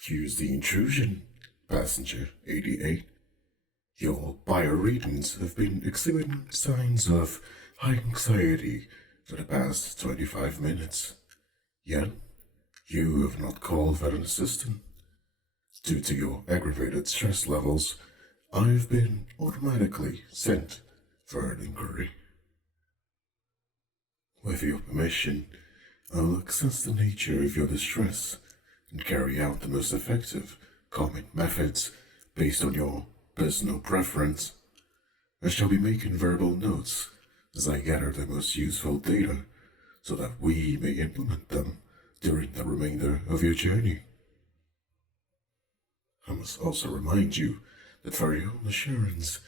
Excuse the intrusion, passenger 88. Your bioreadings have been exhibiting signs of high anxiety for the past 25 minutes. Yet, you have not called for an assistant. Due to your aggravated stress levels, I've been automatically sent for an inquiry. With your permission, I'll assess the nature of your distress and carry out the most effective calming methods based on your personal preference. I shall be making verbal notes as I gather the most useful data so that we may implement them during the remainder of your journey. I must also remind you that for your own assurance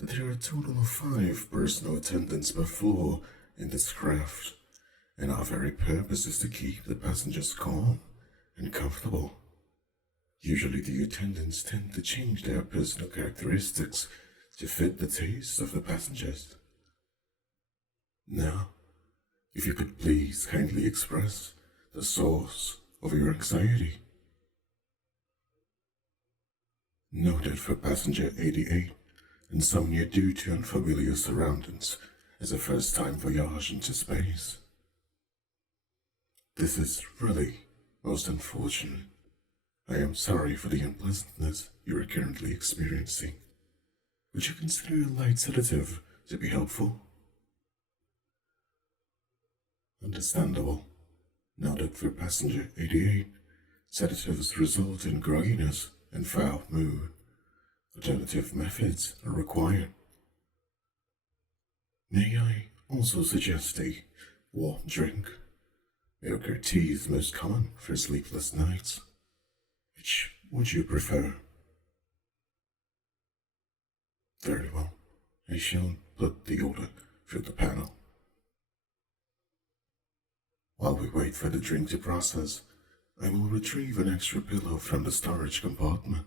that there are a total of 5 personal attendants per floor in this craft, and our very purpose is to keep the passengers calm and comfortable. Usually the attendants tend to change their personal characteristics to fit the taste of the passengers. Now, if you could please kindly express the source of your anxiety. Noted for passenger 88, insomnia due to unfamiliar surroundings as a first-time voyage into space. This is really most unfortunate. I am sorry for the unpleasantness you are currently experiencing. Would you consider a light sedative to be helpful? Understandable. Noted for passenger 88, sedatives result in grogginess and foul mood. Alternative methods are required. May I also suggest a warm drink? Milk or tea is most common for sleepless nights. Which would you prefer? Very well. I shall put the order through the panel. While we wait for the drink to process, I will retrieve an extra pillow from the storage compartment.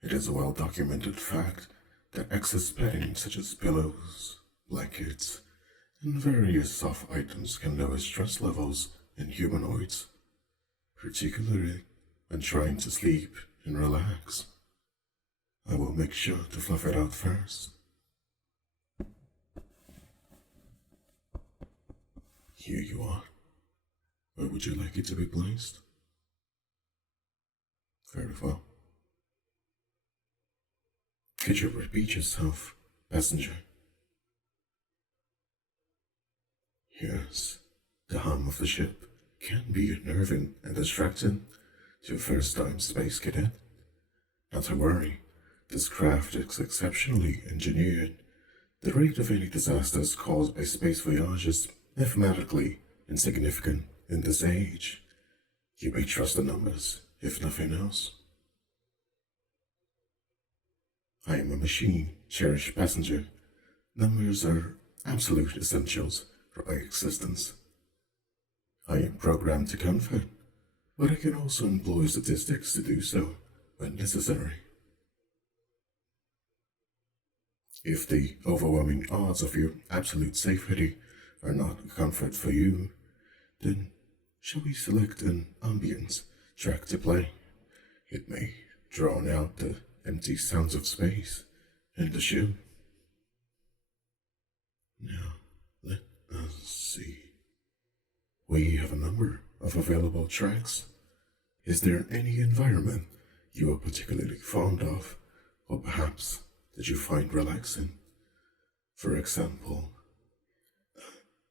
It is a well-documented fact that excess bedding such as pillows, blankets, and various soft items can lower stress levels in humanoids, particularly when trying to sleep and relax. I will make sure to fluff it out first. Here you are. Where would you like it to be placed? Very well. Could you repeat yourself, passenger? Yes, the hum of the ship can be unnerving and distracting to a first-time space cadet. Not to worry, this craft is exceptionally engineered. The rate of any disasters caused by space voyage is mathematically insignificant in this age. You may trust the numbers, if nothing else. I am a machine, cherished passenger. Numbers are absolute essentials for my existence. I am programmed to comfort, but I can also employ statistics to do so when necessary. If the overwhelming odds of your absolute safety are not a comfort for you, then shall we select an Ambiance track to play? It may drown out the empty sounds of space and the ship. Now, let us see. We have a number of available tracks. Is there any environment you are particularly fond of, or perhaps that you find relaxing? For example,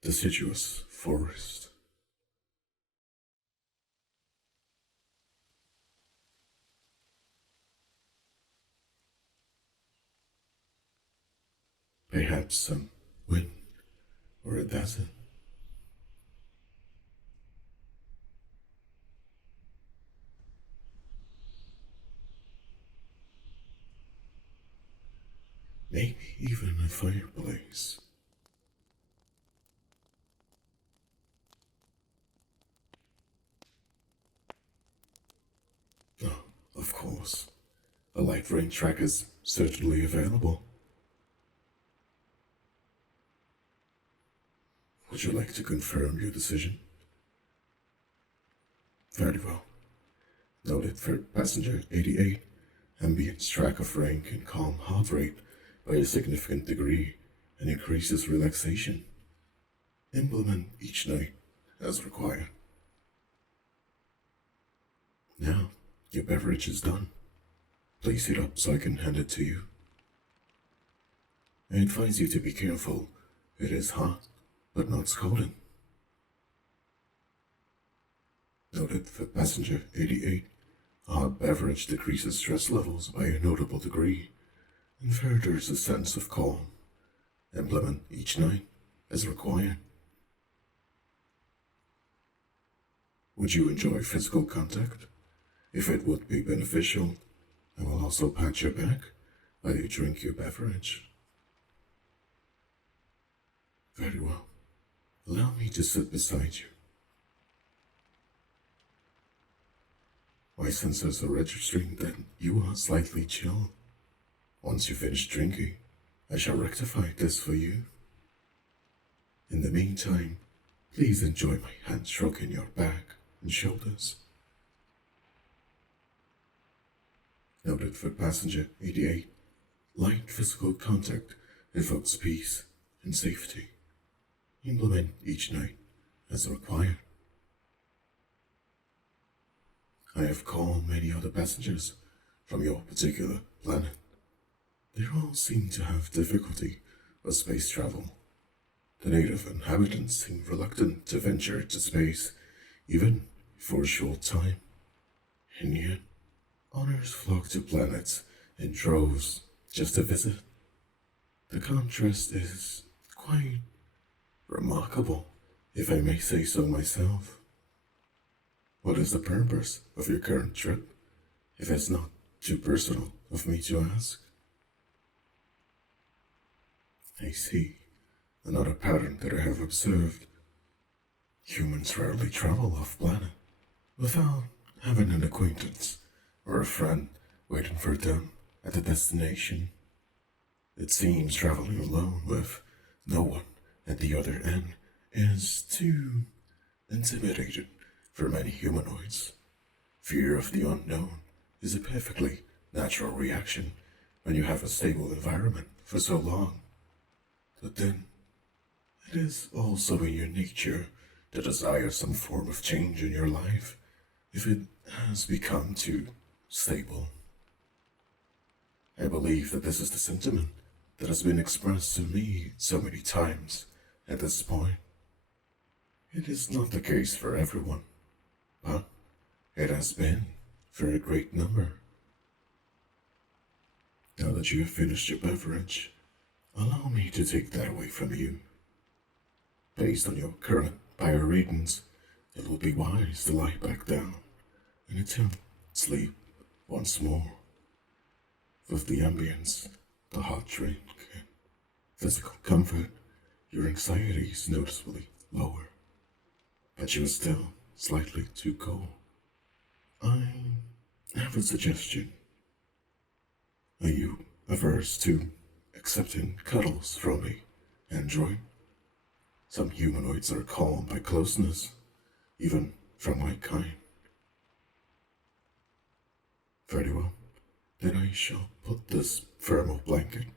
deciduous forest. Perhaps some wind or a desert. Maybe even a fireplace. Oh, of course, a light rain track is certainly available. Would you like to confirm your decision? Very well. Noted for passenger 88, Ambience track of rank and calm heart rate by a significant degree and increases relaxation. Implement each night as required. Now, your beverage is done. Please heat up so I can hand it to you. I advise you to be careful. It is hot, but not scalding. Noted for passenger 88, a hot beverage decreases stress levels by a notable degree and furthers a sense of calm. Implement each night as required. Would you enjoy physical contact? If it would be beneficial, I will also pat your back while you drink your beverage. Very well. Allow me to sit beside you. My sensors are registering that you are slightly chill. Once you finish drinking, I shall rectify this for you. In the meantime, please enjoy my hand stroking your back and shoulders. Noted for passenger 88, light physical contact evokes peace and safety. Implement each night as required. I have called many other passengers from your particular planet. They all seem to have difficulty with space travel. The native inhabitants seem reluctant to venture to space, even for a short time. And yet, others flock to planets in droves just to visit. The contrast is quite remarkable, if I may say so myself. What is the purpose of your current trip, if it's not too personal of me to ask? I see another pattern that I have observed. Humans rarely travel off-planet without having an acquaintance or a friend waiting for them at the destination. It seems traveling alone with no one at the other end is too intimidating for many humanoids. Fear of the unknown is a perfectly natural reaction when you have a stable environment for so long. But then, it is also in your nature to desire some form of change in your life if it has become too stable. I believe that this is the sentiment that has been expressed to me so many times at this point. It is not the case for everyone, but it has been for a great number. Now that you have finished your beverage, allow me to take that away from you. Based on your current bio readings, it would be wise to lie back down and attempt sleep once more. With the ambience, the hot drink, and physical comfort, your anxiety is noticeably lower, but you are still slightly too cold. I have a suggestion. Are you averse to accepting cuddles from me, Android? Some humanoids are calmed by closeness, even from my kind. Very well, then I shall put this thermal blanket.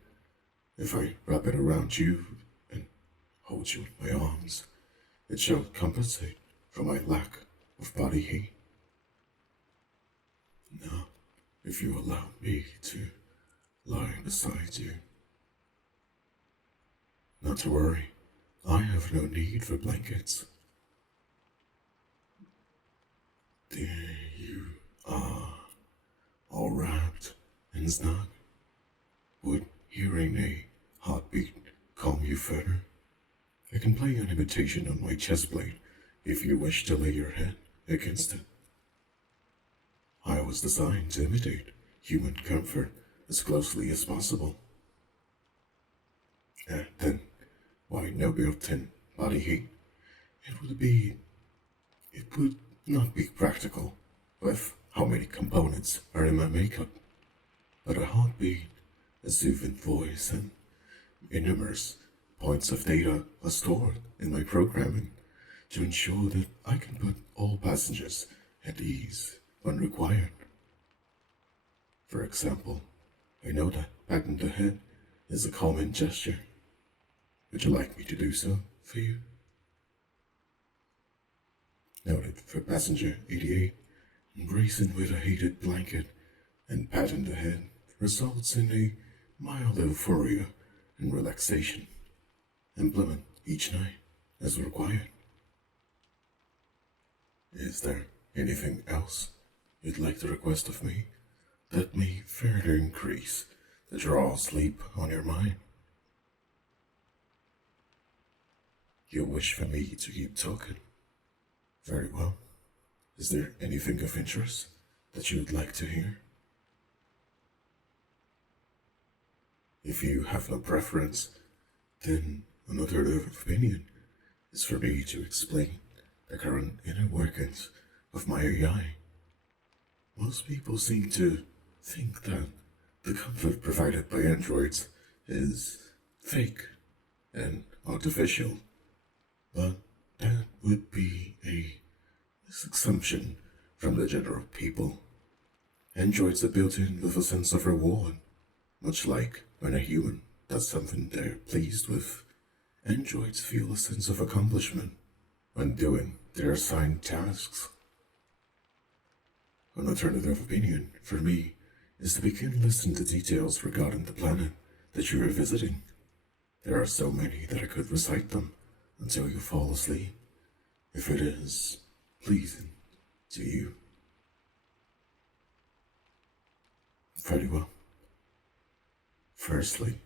If I wrap it around you and hold you in my arms, it shall compensate for my lack of body heat. Now, if you allow me to lie beside you. Not to worry, I have no need for blankets. There you are, all wrapped and snug. Would hearing a heartbeat calm you further? I can play an imitation on my chest plate if you wish to lay your head against it. I was designed to imitate human comfort as closely as possible. And then, why no built-in body heat? It would not be practical with how many components are in my makeup. But a heartbeat, a soothing voice, and numerous points of data are stored in my programming to ensure that I can put all passengers at ease when required. For example, I know that patting the head is a common gesture. Would you like me to do so for you? Noted for passenger 88, embracing with a heated blanket and patting the head results in a mild euphoria and relaxation. Implement each night as required. Is there anything else you'd like to request of me that may further increase the draw of sleep on your mind? You wish for me to keep talking? Very well. Is there anything of interest that you would like to hear? If you have no preference, then another opinion is for me to explain the current inner workings of my AI. Most people seem to think that the comfort provided by androids is fake and artificial, but that would be a assumption from the general people. Androids are built in with a sense of reward, much like when a human does something they're pleased with. Androids feel a sense of accomplishment when doing their assigned tasks. An alternative opinion for me is to begin listing the details regarding the planet that you are visiting. There are so many that I could recite them until you fall asleep, if it is pleasing to you. Very well. Firstly,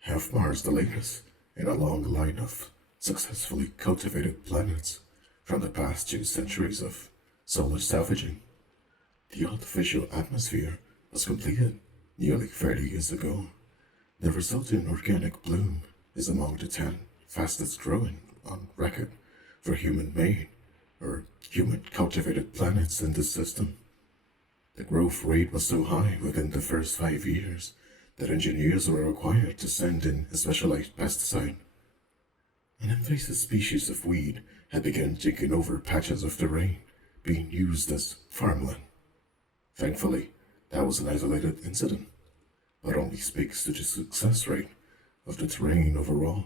Half-Mars is the latest in a long line of successfully cultivated planets from the past 2 centuries of solar salvaging. The artificial atmosphere was completed nearly 30 years ago. The resulting organic bloom is among the 10 fastest growing on record for human-made or human-cultivated planets in this system. The growth rate was so high within the first 5 years that engineers were required to send in a specialized pesticide. An invasive species of weed had begun taking over patches of terrain being used as farmland. Thankfully, that was an isolated incident, but only speaks to the success rate of the terrain overall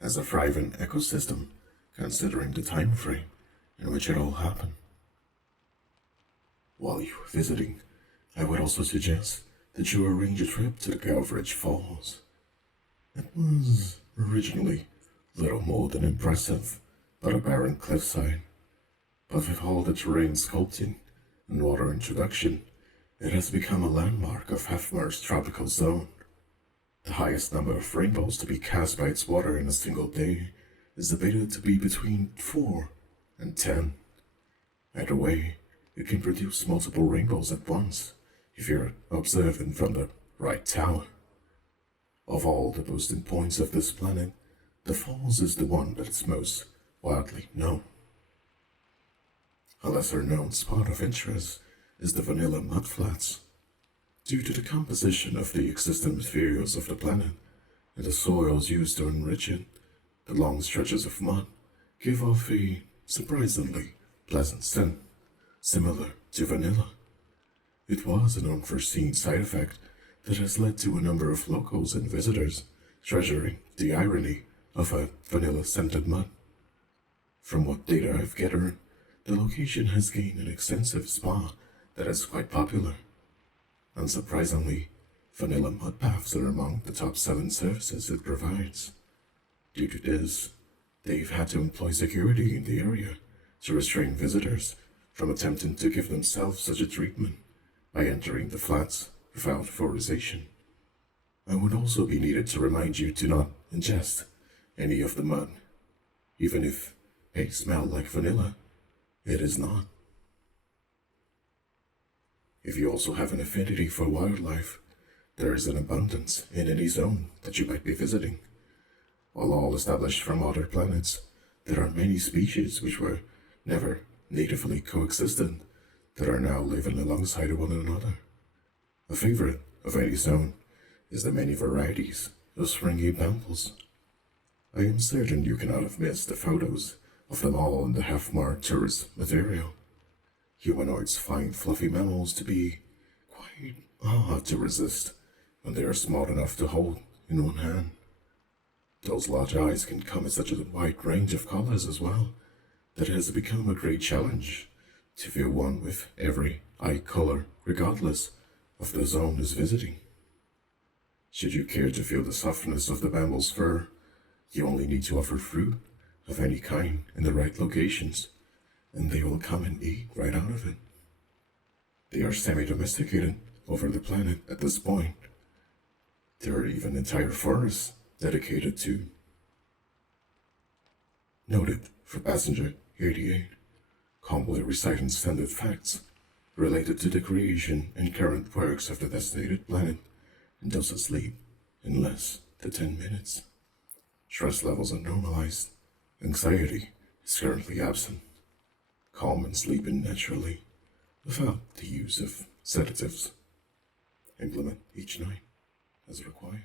as a thriving ecosystem, considering the time frame in which it all happened. While you were visiting, I would also suggest that you arrange a trip to the Galvridge Falls. It was originally little more than impressive, but a barren cliffside. But with all the terrain sculpting and water introduction, it has become a landmark of Half-Mars tropical zone. The highest number of rainbows to be cast by its water in a single day is debated to be between 4 and 10. Either way, it can produce multiple rainbows at once if you're observing from the right tower. Of all the boasting points of this planet, the falls is the one that is most widely known. A lesser known spot of interest is the vanilla mudflats. Due to the composition of the existing materials of the planet and the soils used to enrich it, the long stretches of mud give off a surprisingly pleasant scent, similar to vanilla. It was an unforeseen side effect that has led to a number of locals and visitors treasuring the irony of a vanilla-scented mud. From what data I've gathered, the location has gained an extensive spa that is quite popular. Unsurprisingly, vanilla mud baths are among the top 7 services it provides. Due to this, they've had to employ security in the area to restrain visitors from attempting to give themselves such a treatment by entering the flats without authorization. I would also be needed to remind you to not ingest any of the mud. Even if it may smell like vanilla, it is not. If you also have an affinity for wildlife, there is an abundance in any zone that you might be visiting. While all established from other planets, there are many species which were never natively coexistent that are now living alongside one another. A favorite of any zone is the many varieties of springy brambles. I am certain you cannot have missed the photos of them all in the Half-Mars tourist material. Humanoids find fluffy mammals to be quite hard to resist when they are small enough to hold in one hand. Those large eyes can come in such a wide range of colors as well that it has become a great challenge to feel one with every eye color regardless of the zone is visiting. Should you care to feel the softness of the bamboo's fur, you only need to offer fruit of any kind in the right locations, and they will come and eat right out of it. They are semi-domesticated over the planet at this point. There are even entire forests dedicated to. Noted for Passenger 88, calmly reciting standard facts related to the creation and current works of the designated planet, and does asleep in less than 10 minutes. Stress levels are normalized. Anxiety is currently absent. Calm and sleeping naturally without the use of sedatives. Implement each night as required.